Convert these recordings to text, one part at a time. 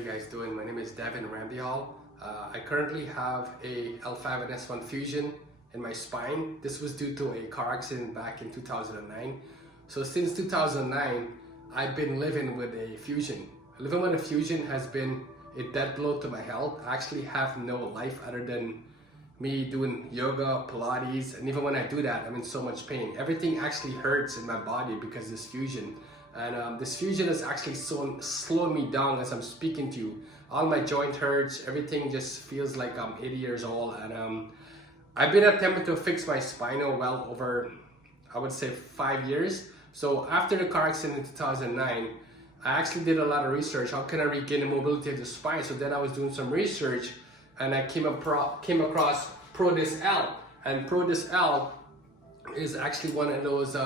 you guys doing? My name is Devin. I currently have a L5 and S1 fusion in my spine. This was due to a car accident back in 2009. So since 2009, I've been living with a fusion. Living with a fusion has been a death blow to my health. I actually have no life other than me doing yoga, Pilates, and even when I do that, I'm in so much pain. Everything actually hurts in my body because of this fusion. And this fusion is actually slowing me down as I'm speaking to you. All my joint hurts, everything just feels like I'm 80 years old. And I've been attempting to fix my spinal well over, I would say 5 years. So after the car accident in 2009, I actually did a lot of research. How can I regain the mobility of the spine? So then I was doing some research and I came across ProDisc L. And ProDisc L is actually one of those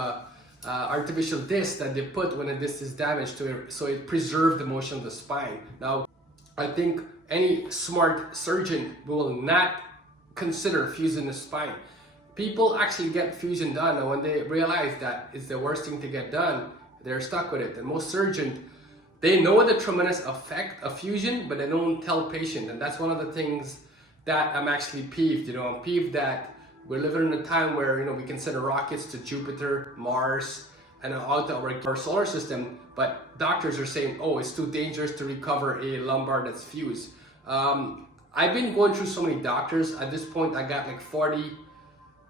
artificial discs that they put when a disc is damaged to it, so it preserves the motion of the spine. Now, I think any smart surgeon will not consider fusing the spine. People actually get fusion done, and when they realize that it's the worst thing to get done, they're stuck with it. And most surgeons, they know the tremendous effect of fusion, but they don't tell patients. And that's one of the things that I'm actually peeved. I'm peeved that we're living in a time where we can send rockets to Jupiter, Mars, and out to our solar system, but doctors are saying, oh, it's too dangerous to recover a lumbar that's fused. I've been going through so many doctors. At this point, I got like 40,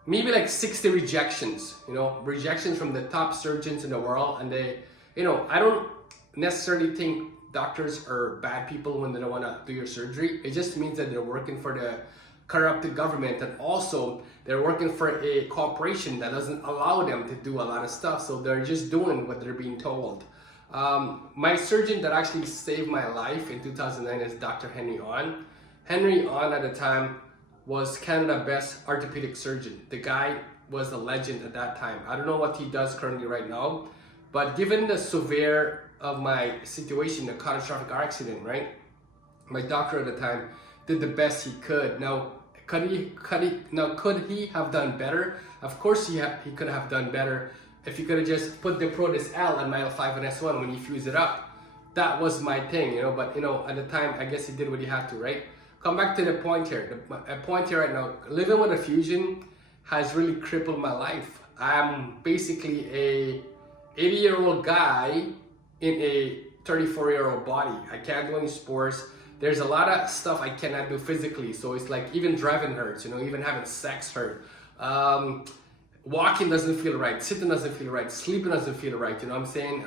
maybe like 60 rejections. Rejections from the top surgeons in the world, and I don't necessarily think doctors are bad people when they don't want to do your surgery. It just means that they're working for the corrupted government, and also they're working for a corporation that doesn't allow them to do a lot of stuff, so they're just doing what they're being told. My surgeon that actually saved my life in 2009 is Dr. Henry On. Henry On at the time was Canada's best orthopedic surgeon. The guy was a legend at that time. I don't know what he does currently right now, but given the severe of my situation, the catastrophic car accident, right? My doctor at the time did the best he could. Now, could he have done better? Of course he could have done better if he could have just put the ProDisc L on my L5 and S1 when he fused it up. That was my thing, but at the time, I guess he did what he had to, right? Come back to the point here. The point here right now, living with a fusion has really crippled my life. I'm basically a 80-year-old guy in a 34-year-old body. I can't do any sports. There's a lot of stuff I cannot do physically, so it's like even driving hurts, even having sex hurt. Walking doesn't feel right, sitting doesn't feel right, sleeping doesn't feel right, you know what I'm saying?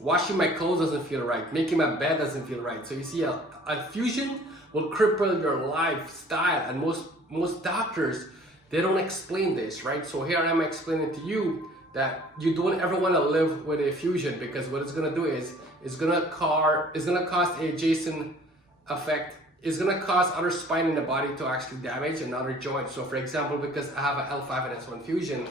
Washing my clothes doesn't feel right, making my bed doesn't feel right. So you see, a fusion will cripple your lifestyle, and most doctors, they don't explain this, right? So here I am explaining to you that you don't ever want to live with a fusion, because what it's gonna do is it's gonna cause a Jason effect. It's gonna cause other spine in the body to actually damage another joint. So for example, because I have an L5 and S1 fusion,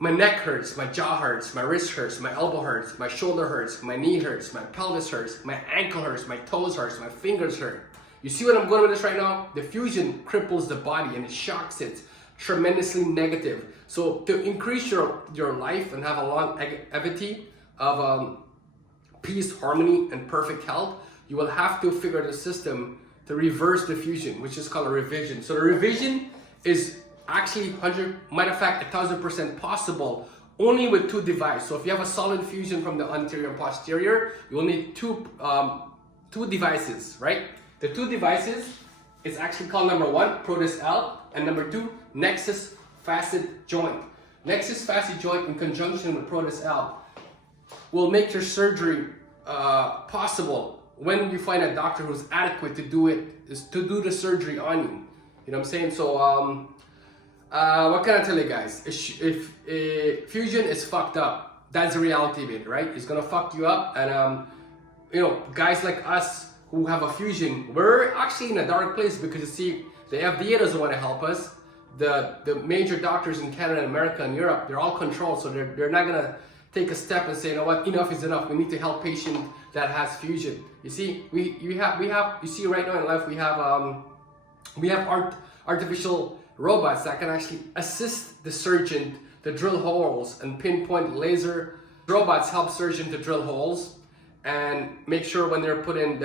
my neck hurts, my jaw hurts, my wrist hurts, my elbow hurts, my shoulder hurts, my knee hurts, my pelvis hurts, my ankle hurts, my toes hurts, my fingers hurt. You see what I'm going with this right now? The fusion cripples the body and it shocks it tremendously negative. So to increase your life and have a longevity of peace, harmony, and perfect health, you will have to figure the system to reverse the fusion, which is called a revision. So the revision is actually 1,000% possible only with two devices. So if you have a solid fusion from the anterior and posterior, you will need two devices, right? The two devices is actually called number one, ProDisc L, and number two, Nexus Facet Joint. Nexus Facet Joint in conjunction with ProDisc L will make your surgery possible when you find a doctor who's adequate to do the surgery on you. You know what I'm saying? So what can I tell you guys? If a fusion is fucked up, that's the reality of it, right? It's gonna fuck you up, and guys like us who have a fusion, we're actually in a dark place, because you see, the FDA doesn't want to help us. The major doctors in Canada, America, and Europe, they're all controlled, so they're not gonna take a step and say, you know what, enough is enough. We need to help patient that has fusion. You see, you see right now in life we have artificial robots that can actually assist the surgeon to drill holes and pinpoint laser. Robots help surgeon to drill holes and make sure when they're putting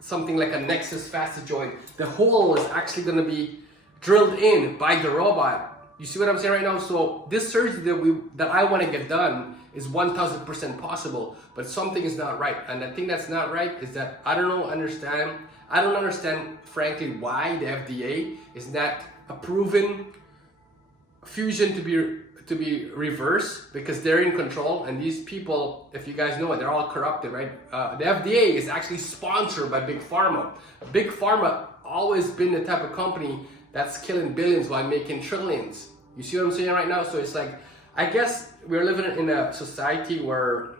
something like a Nexus facet joint, the hole is actually going to be drilled in by the robot. You see what I'm saying right now? So this surgery that I want to get done is 1000% possible, but something is not right. And the thing that's not right is that I don't understand frankly why the FDA is not approving fusion to be reversed, because they're in control, and these people, if you guys know it, they're all corrupted, right? The FDA is actually sponsored by Big Pharma. Big Pharma always been the type of company that's killing billions while making trillions. You see what I'm saying right now? So it's like, I guess we're living in a society where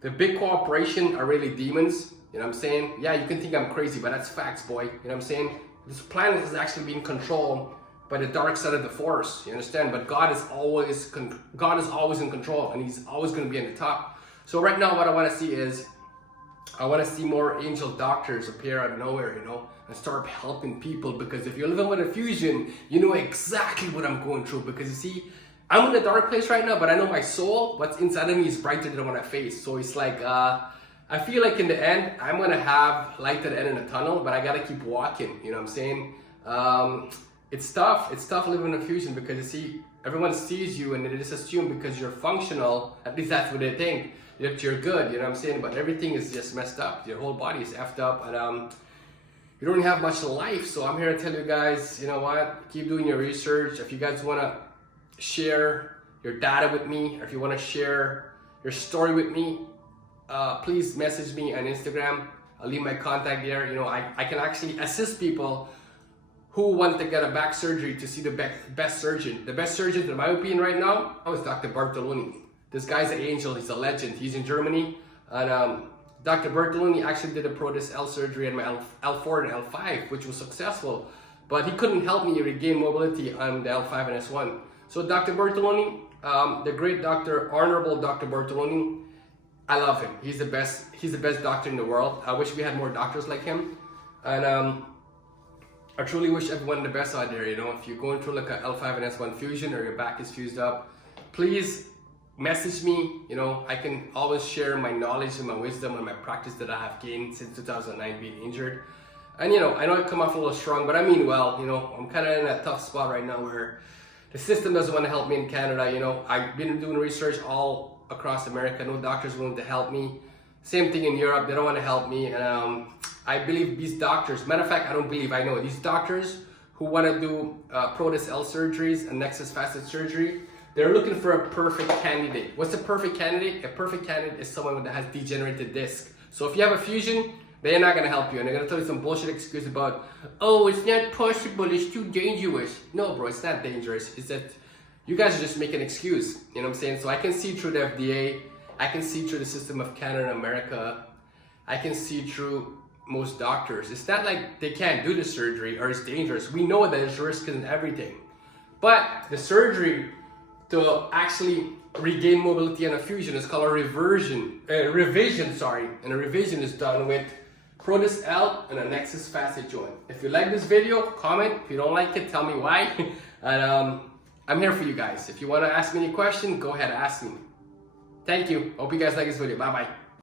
the big corporation are really demons. You know what I'm saying? Yeah, you can think I'm crazy, but that's facts, boy. You know what I'm saying? This planet is actually being controlled by the dark side of the force. You understand? But God is always in control, and He's always going to be on the top. So right now, what I want to see is, I want to see more angel doctors appear out of nowhere, you know, and start helping people. Because if you're living with a fusion, you know exactly what I'm going through. Because you see, I'm in a dark place right now, but I know my soul, what's inside of me, is brighter than what I face. So it's like, I feel like in the end, I'm gonna have light at the end of the tunnel, but I gotta keep walking. You know what I'm saying? It's tough. It's tough living in a fusion, because you see, everyone sees you and they just assume because you're functional, at least that's what they think, that you're good. You know what I'm saying? But everything is just messed up. Your whole body is effed up, and you don't have much life. So I'm here to tell you guys, you know what? Keep doing your research. If you guys wanna share your data with me, or if you wanna share your story with me, please message me on Instagram. I'll leave my contact there. You know, I can actually assist people who want to get a back surgery to see the best surgeon. The best surgeon, in my opinion, right now, is Dr. Bartoloni. This guy's an angel. He's a legend. He's in Germany. And Dr. Bartoloni actually did a Protus L surgery on my L4 and L5, which was successful. But he couldn't help me regain mobility on the L5 and S1. So Dr. Bartoloni, the great doctor, honorable Dr. Bartoloni, I love him. He's the best. He's the best doctor in the world. I wish we had more doctors like him. And I truly wish everyone the best out there. You know, if you're going through like a L5 and S1 fusion, or your back is fused up, please message me. You know, I can always share my knowledge and my wisdom and my practice that I have gained since 2009 being injured. And you know, I know I come off a little strong, but I mean well. You know, I'm kind of in a tough spot right now where the system doesn't want to help me in Canada. You know, I've been doing research all across America. No doctors willing to help me. Same thing in Europe. They don't want to help me. And I believe these doctors, matter of fact, I know these doctors who want to do Protus L surgeries and Nexus facet surgery, they're looking for a perfect candidate. What's a perfect candidate? A perfect candidate is someone that has degenerated disc. So if you have a fusion, they're not going to help you, and they're going to tell you some bullshit excuse about, oh, it's not possible, it's too dangerous. No, bro, it's not dangerous. It's that you guys are just making an excuse. You know what I'm saying? So I can see through the FDA. I can see through the system of Canada and America. I can see through most doctors. It's not like they can't do the surgery or it's dangerous. We know that there's risk in everything. But the surgery to actually regain mobility on a fusion is called a revision, and a revision is done with Protus L and a Nexus facet joint. If you like this video, comment. If you don't like it, tell me why. And I'm here for you guys. If you want to ask me any question, go ahead, ask me. Thank you. Hope you guys like this video. Bye-bye.